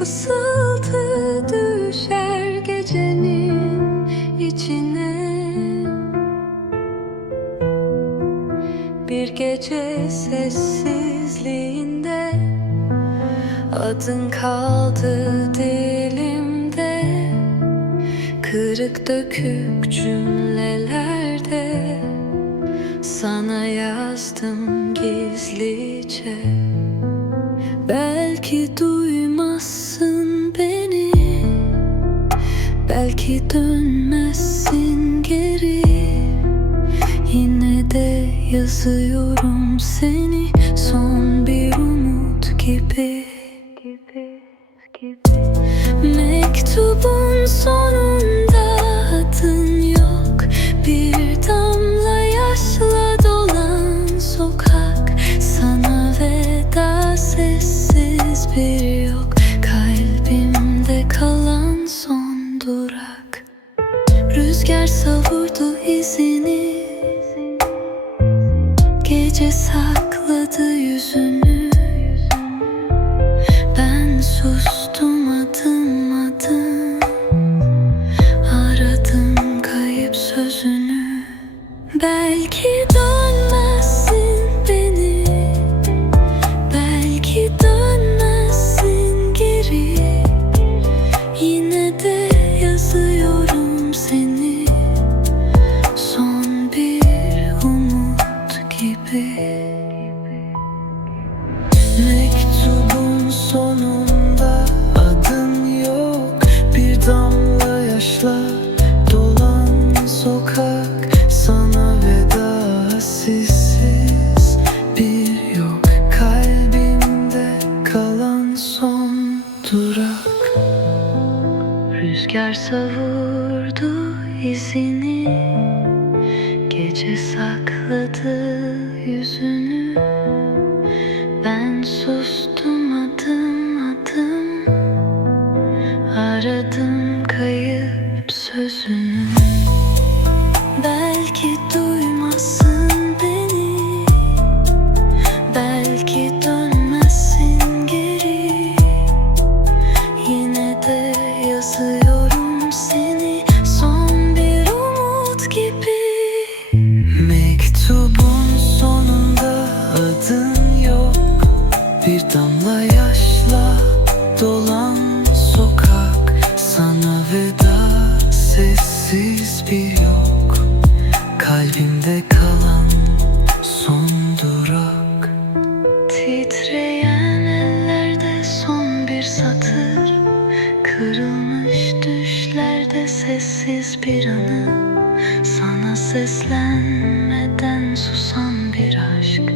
fısıltı düşer gecenin içine. Bir gece sessizliğinde Adın kaldı dilimde. Kırık dökük cümlelerde Sana yazdım gizlice. Belki duymazsın Belki dönmezsin geri. Yine de yazıyorum seni. Son bir umut gibi. Mektubun sonunda adın yok. Bir damla yaşla dolan sokak. Sana veda sessiz bir yok savurdu izini. Gece sakladı yüzünü Sonunda adın yok. Bir damla yaşla dolan sokak. Sana veda sessiz bir yok. Kalbimde kalan son durak. Rüzgar savurdu izini Belki duymazsın beni. Belki dönmezsin geri. Yine de yazıyorum seni. Son bir umut gibi. Mektubun sonunda adın yok. Bir damla yaşla dolan sokak. Sana veda sessiz bir yok Kalbimde kalan son durak. Titreyen ellerde son bir satır. Kırılmış düşlerde sessiz bir anı. Sana seslenmeden susan bir aşk.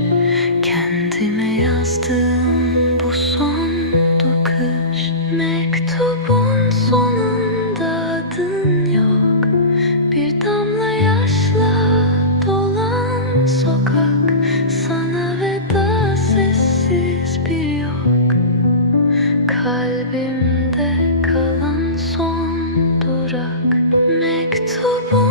mektubu